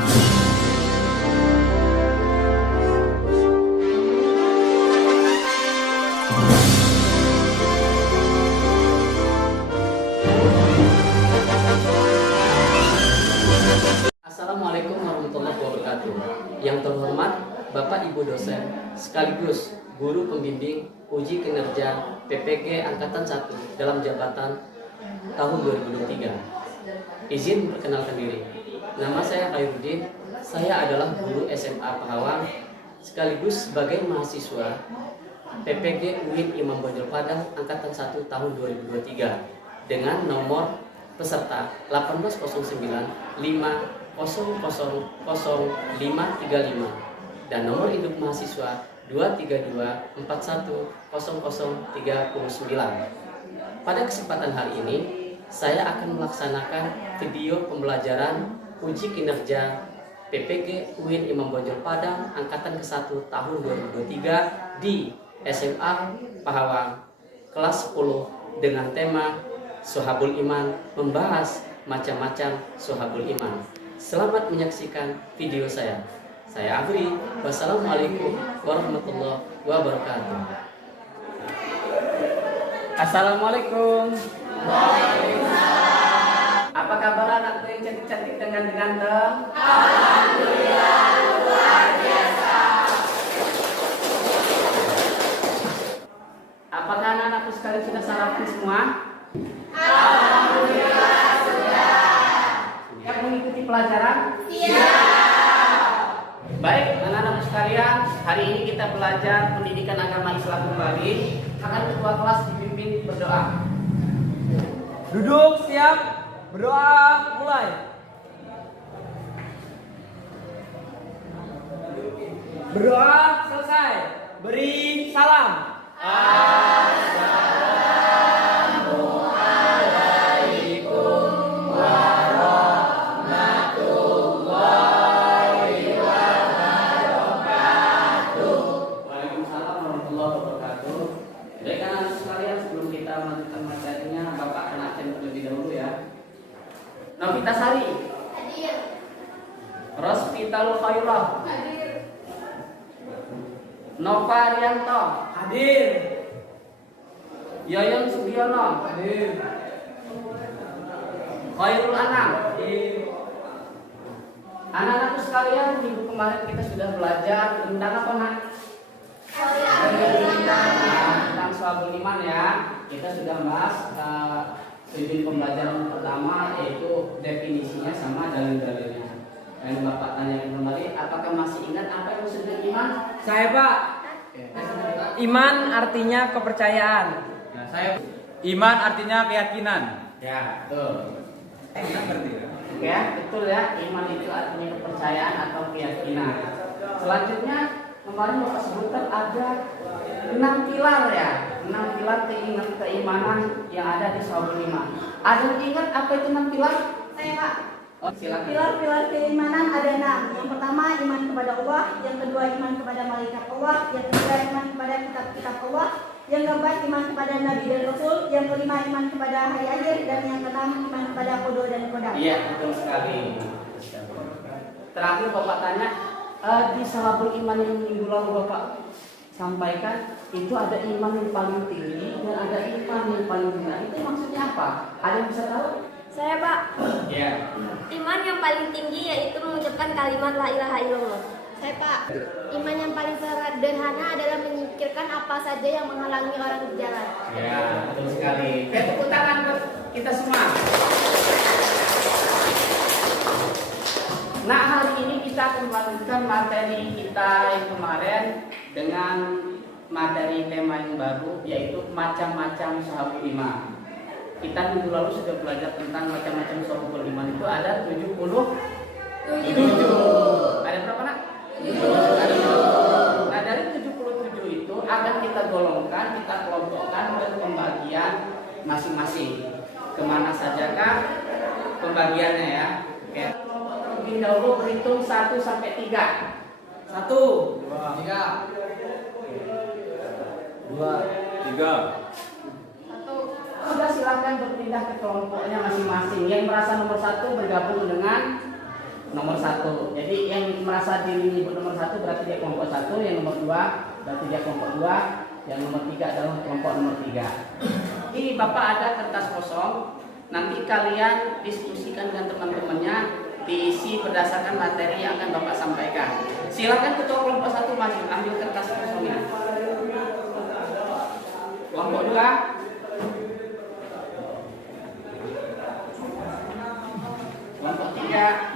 Assalamualaikum warahmatullahi wabarakatuh. Yang terhormat Bapak Ibu dosen sekaligus guru pembimbing uji kinerja PPG Angkatan 1 dalam jabatan tahun 2023. Izin perkenalkan diri. Nama saya Khairuddin. Saya adalah guru SMA Pahawang sekaligus sebagai mahasiswa PPG UIN Imam Bonjol Padang Angkatan 1 tahun 2023 dengan nomor peserta 180950000535 dan nomor induk mahasiswa 232410039. Pada kesempatan hari ini, saya akan melaksanakan video pembelajaran uji kinerja PPG UIN Imam Bonjol Padang Angkatan ke-1 tahun 2023 di SMA Pahawang kelas 10 dengan tema Sohabul Iman, membahas macam-macam Sohabul Iman. Selamat menyaksikan video saya. Saya Afri. Wassalamualaikum warahmatullahi wabarakatuh. Assalamualaikum. Waalaikumsalam. Apa kabar anakku yang cantik-cantik dengan ganteng? Alhamdulillah luar biasa. Apakah anak-anakku sekalian sudah sarapan semua? Alhamdulillah sudah. Siap mengikuti pelajaran? Siap. Baik, anak-anak sekalian, hari ini kita belajar pendidikan agama Islam kembali. Akan ketua kelas dipimpin berdoa. Duduk, siap, berdoa, mulai. Berdoa selesai, beri salam. Novita Sari. Hadir. Rospital Khairah. Hadir. Nova Rianto. Hadir. Yoyon Sugiono. Hadir. Khairul Anam. Hadir. Anak-anakku sekalian, minggu kemarin kita sudah belajar tentang apa, Nak? Tentang Sohabul Iman ya. Kita sudah bahas tujuan pembelajaran pertama yaitu definisinya sama dalil-dalilnya. Dan Bapak tanya kembali, apakah masih ingat apa yang maksud dengan iman? Saya, Pak. Iman artinya kepercayaan. Nah, saya iman artinya keyakinan. Ya, betul. Ngerti ya? Ya, betul ya. Iman itu artinya kepercayaan atau keyakinan. Selanjutnya, kemarin Bapak sebutkan ada 6 pilar ya. 6 pilar keimanan yang ada di Sohabul Iman. Ada yang ingat apa itu 6 pilar? Saya, Pak. Oh, silakan. Pilar-pilar keimanan ada 6. Yang pertama iman kepada Allah, yang kedua iman kepada malaikat Allah, yang ketiga iman kepada kitab-kitab Allah, yang keempat iman kepada nabi dan rasul, yang kelima iman kepada hari akhir, dan yang keenam iman kepada qada dan qadar. Iya, betul sekali. Terakhir Bapak tanya, di Sohabul Iman yang minggu lalu Bapak sampaikan itu ada iman yang paling tinggi dan ada iman yang paling rendah. Itu maksudnya apa? Ada yang bisa tahu? Saya, Pak. Iya. Iman yang paling tinggi yaitu mengucapkan kalimat la ilaha illallah. Saya, Pak. Iman yang paling sederhana adalah menyingkirkan apa saja yang menghalangi orang berjalan. Ya, betul sekali. Tepuk tangan buat kita semua. Nah, hari ini kita akan melanjutkan materi kita yang kemarin dengan materi tema yang baru yaitu macam-macam Sohabul Iman. Kita minggu lalu sudah belajar tentang macam-macam Sohabul Iman. Itu ada 77. Ada berapa, Nak? 77. Nah, dari 77 itu akan kita golongkan, kita kelompokkan dan pembagian masing-masing. Kemana sajakah pembagiannya ya? Oke. Terlebih dahulu berhitung 1 sampai 3. 1, 2, 3. 2, 3. Sudah silakan berpindah ke kelompoknya masing-masing. Yang merasa nomor 1 bergabung dengan nomor 1. Jadi yang merasa diri menyebut nomor 1 berarti dia kelompok 1, yang nomor 2 berarti dia kelompok 2, yang nomor 3 adalah kelompok nomor 3. Ini Bapak ada kertas kosong, nanti kalian diskusikan dengan teman-temannya, diisi berdasarkan materi yang akan Bapak sampaikan. Silakan ketua kelompok 1 maju, ambil kertas kosongnya. Kelompok 2. Kelompok 3.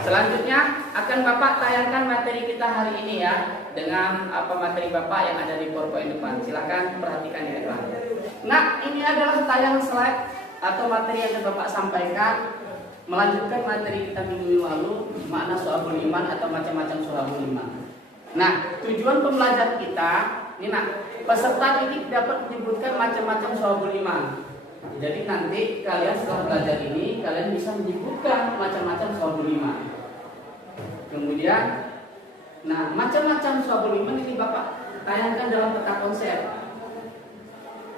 Selanjutnya akan Bapak tayangkan materi kita hari ini ya, dengan materi Bapak yang ada di PowerPoint depan. Silakan perhatikan di depan. Nah, ini adalah tayangan slide atau materi yang Bapak sampaikan, melanjutkan materi kita minggu lalu, makna Syu'abul Iman atau macam-macam Syu'abul Iman. Nah, tujuan pembelajaran kita, ini peserta ini dapat menyebutkan macam-macam Syu'abul Iman. Jadi nanti kalian setelah belajar ini, kalian bisa menyebutkan macam-macam Syu'abul Iman. Kemudian, nah macam-macam Syu'abul Iman ini Bapak tayangkan dalam peta konsep.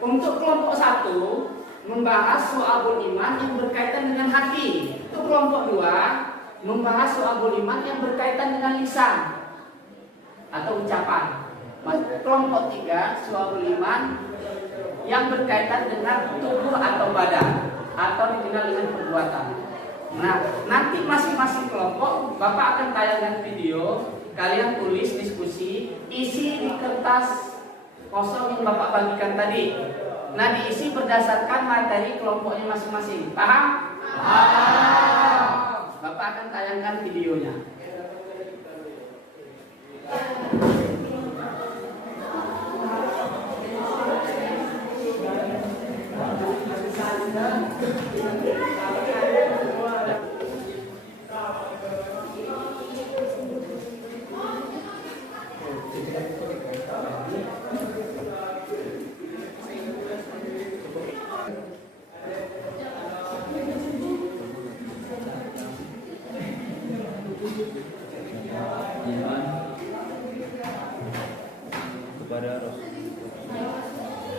Untuk kelompok 1 membahas Syu'abul Iman yang berkaitan dengan hati. Untuk kelompok 2 membahas Syu'abul Iman yang berkaitan dengan lisan atau ucapan. Kelompok 3 Syu'abul Iman yang berkaitan dengan tubuh atau badan atau dikenal dengan perbuatan. Nah, nanti masing-masing kelompok Bapak akan tayangkan video, kalian tulis diskusi, isi di kertas kosong yang Bapak bagikan tadi. Nah, diisi berdasarkan materi kelompoknya masing-masing. Paham? Paham. Bapak akan tayangkan videonya.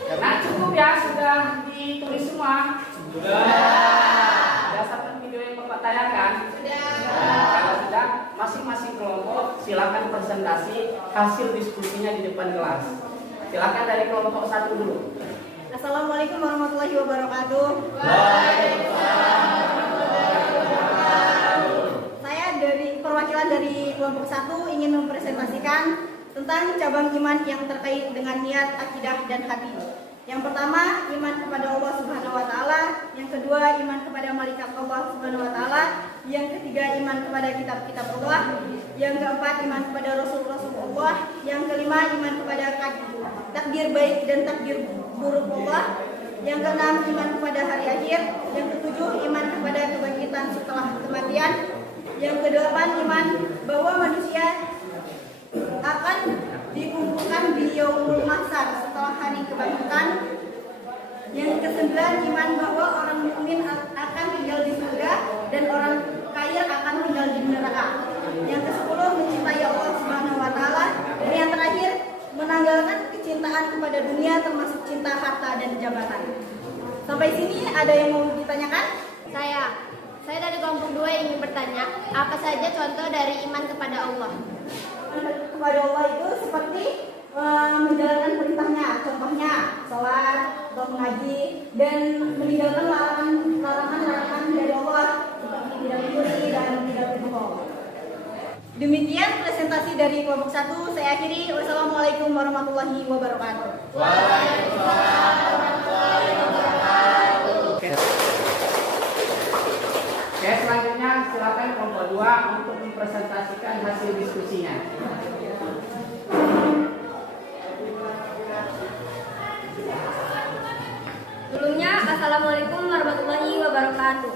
Karena cukup ya, sudah ditulis semua. Sudah. Berdasarkan video yang Bapak tayangkan. Sudah. Kalau sudah, masing-masing kelompok silakan presentasi hasil diskusinya di depan kelas. Silakan dari kelompok 1 dulu. Assalamualaikum warahmatullahi wabarakatuh. Saya dari perwakilan dari kelompok 1 ingin mempresentasikan tentang cabang iman yang terkait dengan niat, akidah, dan hati. Yang pertama, iman kepada Allah Subhanahu wa taala, yang kedua, iman kepada malaikat Allah Subhanahu wa taala, yang ketiga, iman kepada kitab-kitab Allah, yang keempat, iman kepada rasul-rasul Allah, yang kelima, iman kepada takdir baik dan takdir buruk Allah, yang keenam, iman kepada hari akhir, yang ketujuh, iman kepada kebangkitan setelah kematian, yang kedelapan, iman bahwa manusia akan dikumpulkan di yaumul mahsyar setelah hari kebangkitan. Yang kesembilan, iman bahwa orang mukmin akan tinggal di surga dan orang kafir akan tinggal di neraka. Yang kesepuluh, mencintai Allah Subhanahu wa taala, dan yang terakhir, menanggalkan kecintaan kepada dunia termasuk cinta harta dan jabatan. Sampai sini ada yang mau ditanyakan? Saya dari kelompok 2 ingin bertanya, apa saja contoh dari iman kepada Allah? Kepada Allah itu seperti menjalankan perintahnya, contohnya sholat, atau mengaji, dan meninggalkan larangan dari Allah seperti tidak mencuri dan tidak berbohong. Demikian presentasi dari kelompok 1. Saya akhiri. Wassalamualaikum warahmatullahi wabarakatuh. Waalaikumsalam warahmatullahi wabarakatuh. Oke, selanjutnya silakan kelompok 2 untuk mempresentasikan hasil diskusinya. Sebelumnya, Assalamualaikum warahmatullahi wabarakatuh.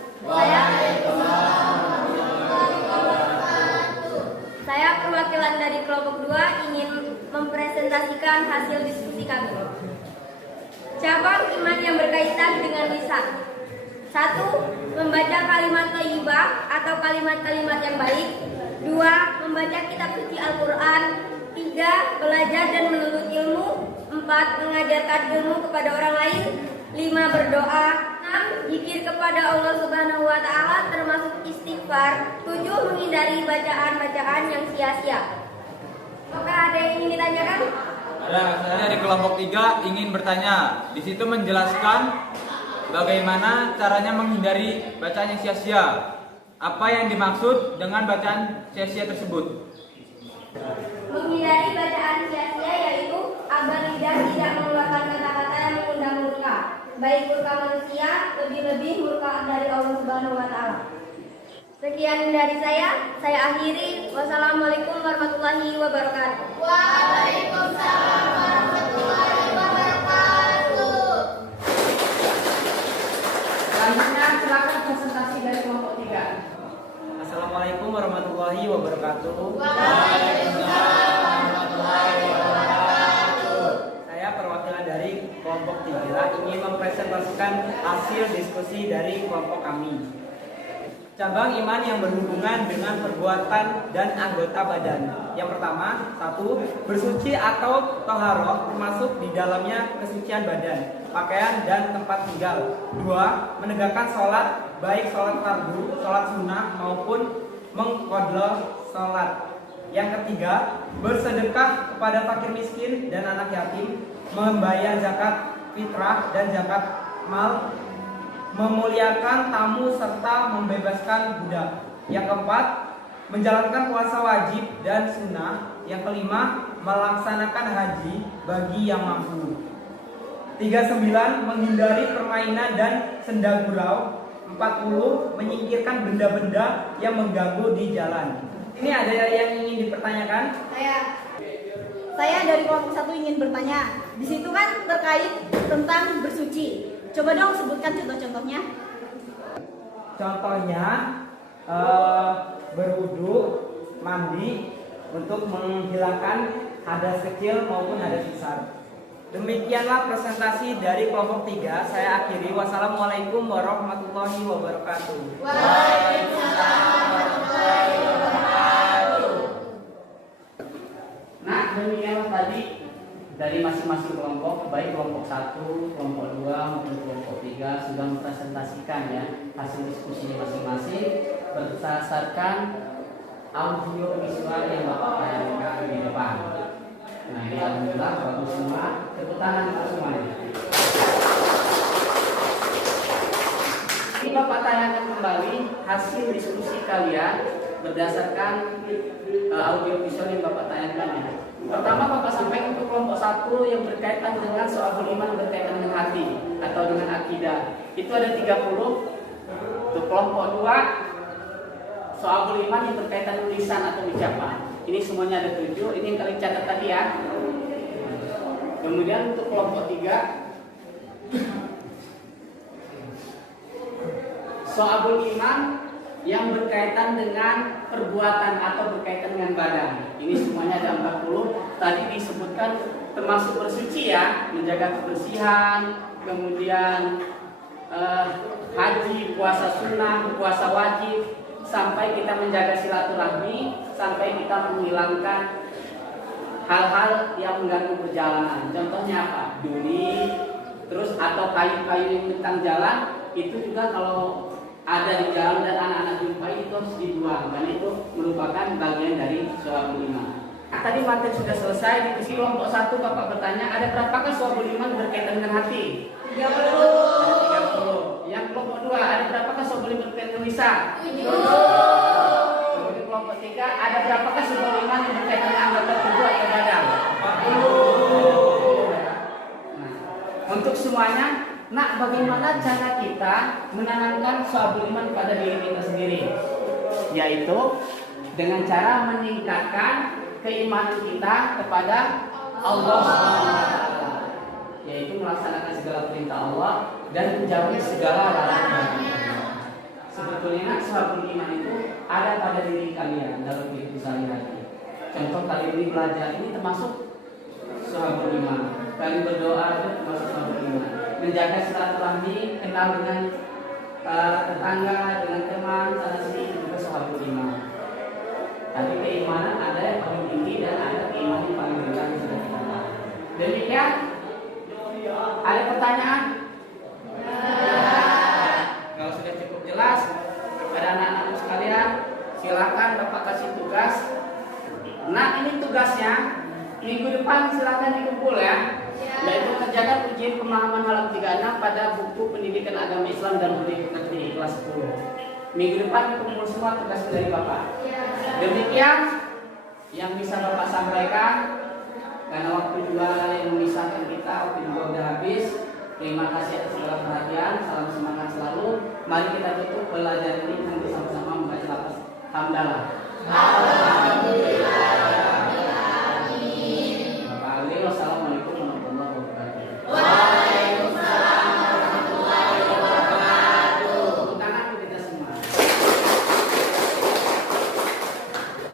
Saya perwakilan dari kelompok 2 ingin mempresentasikan hasil diskusi kami. Cabang iman yang berkaitan dengan lisan. 1. Membaca kalimat thayyibah atau kalimat-kalimat yang baik. 2. Membaca kitab suci Al-Quran. 3. Belajar dan menuntut ilmu. 4. Mengajarkan ilmu kepada orang lain. 5. Berdoa. berzikir kepada Allah Subhanahu wa taala termasuk istighfar. 7. Menghindari bacaan-bacaan yang sia-sia. Apakah ada yang ingin ditanyakan? Ada, saya dari kelompok 3 ingin bertanya. Di situ menjelaskan bagaimana caranya menghindari bacaan yang sia-sia. Apa yang dimaksud dengan bacaan sia-sia tersebut? Menghindari bacaan sia-sia yaitu agar lidah tidak mengeluarkan kata-kata yang mengundang murka, baik murka manusia, lebih-lebih murka dari Allah Subhanahu wa taala. Sekian dari saya akhiri. Wassalamualaikum warahmatullahi wabarakatuh. Waalaikumsalam warahmatullahi wabarakatuh. Selanjutnya silakan presentasi dari kelompok 3. Assalamualaikum warahmatullahi wabarakatuh. Saya perwakilan dari kelompok 3 ingin mempresentasikan hasil diskusi dari kelompok kami. Cabang iman yang berhubungan dengan perbuatan dan anggota badan. Yang pertama, 1. Bersuci atau toharoh termasuk di dalamnya kesucian badan, pakaian, dan tempat tinggal. 2. Menegakkan sholat, baik sholat fardu, sholat sunnah, maupun mengqadha sholat. Yang ketiga, bersedekah kepada fakir miskin dan anak yatim, membayar zakat fitrah dan zakat mal, memuliakan tamu serta membebaskan budak. Yang keempat, menjalankan puasa wajib dan sunnah. Yang kelima, melaksanakan haji bagi yang mampu. 39, menghindari permainan dan senda gurau. 40, menyingkirkan benda-benda yang mengganggu di jalan. Ini ada yang ingin dipertanyakan? Saya dari kelompok 1 ingin bertanya. Di situ kan terkait tentang bersuci. Coba dong sebutkan contoh-contohnya. Contohnya berwudu, mandi untuk menghilangkan hadas kecil maupun hadas besar. Demikianlah presentasi dari kelompok 3. Saya akhiri. Wassalamualaikum warahmatullahi wabarakatuh. Waalaikumsalam warahmatullahi wabarakatuh. Nah, demikianlah tadi dari masing-masing kelompok, baik kelompok 1, kelompok 2 maupun kelompok 3 sudah mempresentasikan ya hasil diskusinya masing-masing berdasarkan audio visual yang Bapak tayangkan di depan. Nah, ini alhamdulillah bagus semua. Tepuk tangan untuk semuanya. Ini Bapak tayangkan kembali hasil diskusi kalian berdasarkan audio visual yang Bapak tayangkan ya. Pertama Bapak sampaikan untuk kelompok 1 yang berkaitan dengan soal iman berkaitan dengan hati atau dengan akidah. Itu ada 30. Untuk kelompok 2 soal iman yang berkaitan dengan lisan atau ucapan. Ini semuanya ada 7. Ini yang kalian catat tadi ya. Kemudian untuk kelompok 3 soal iman yang berkaitan dengan perbuatan atau berkaitan dengan badan. Ini semuanya ada 40. Tadi disebutkan termasuk bersuci ya, menjaga kebersihan, kemudian haji, puasa sunnah, puasa wajib, sampai kita menjaga silaturahmi, sampai kita menghilangkan hal-hal yang mengganggu perjalanan. Contohnya apa? Duri, terus atau kayu-kayu yang tentang jalan, itu juga kalau ada di jalan dan anak-anak jumpai itu harus dibuang, karena itu merupakan bagian dari soal iman. Nah, tadi materi sudah selesai. Di kelompok 1 Bapak bertanya, ada berapakah soal iman berkaitan dengan hati? 30. Yang kelompok 2, ada berapakah soal iman berkaitan dengan lisan? 7. Kemudian kelompok 3, ada berapakah soal iman yang berkaitan dengan anggota tubuh atau badan? 40. Nah, untuk semuanya. Nah, bagaimana cara kita menanamkan soal iman pada diri kita sendiri? Yaitu dengan cara meningkatkan keimanan kita kepada Allah SWT, yaitu melaksanakan segala perintah Allah dan menjauhi segala larangannya. Sebetulnya soal iman itu ada pada diri kalian dalam kehidupan sehari-hari. Contoh kali ini belajar ini termasuk soal iman. Kalian berdoa itu termasuk soal iman. Menjaga silaturahmi, kenal dengan tetangga, dengan teman, sana sini itu juga soal iman. Tapi keimanan ada yang paling tinggi dan ada keimanan yang paling rendah yang sudah kita tahu. Demikian, ada pertanyaan? mengerjakan ujian pemahaman halaman 36 pada buku pendidikan agama Islam dan budaya Katolik kelas 10. Minggu depan kumpul semua tugas dari Bapak. Demikian yang bisa Bapak sampaikan, karena waktu juga yang memisahkan kita, waktu juga sudah habis. Terima kasih atas segala perhatian, salam semangat selalu. Mari kita tutup pelajaran ini dengan bersama-sama membaca lafaz hamdalah.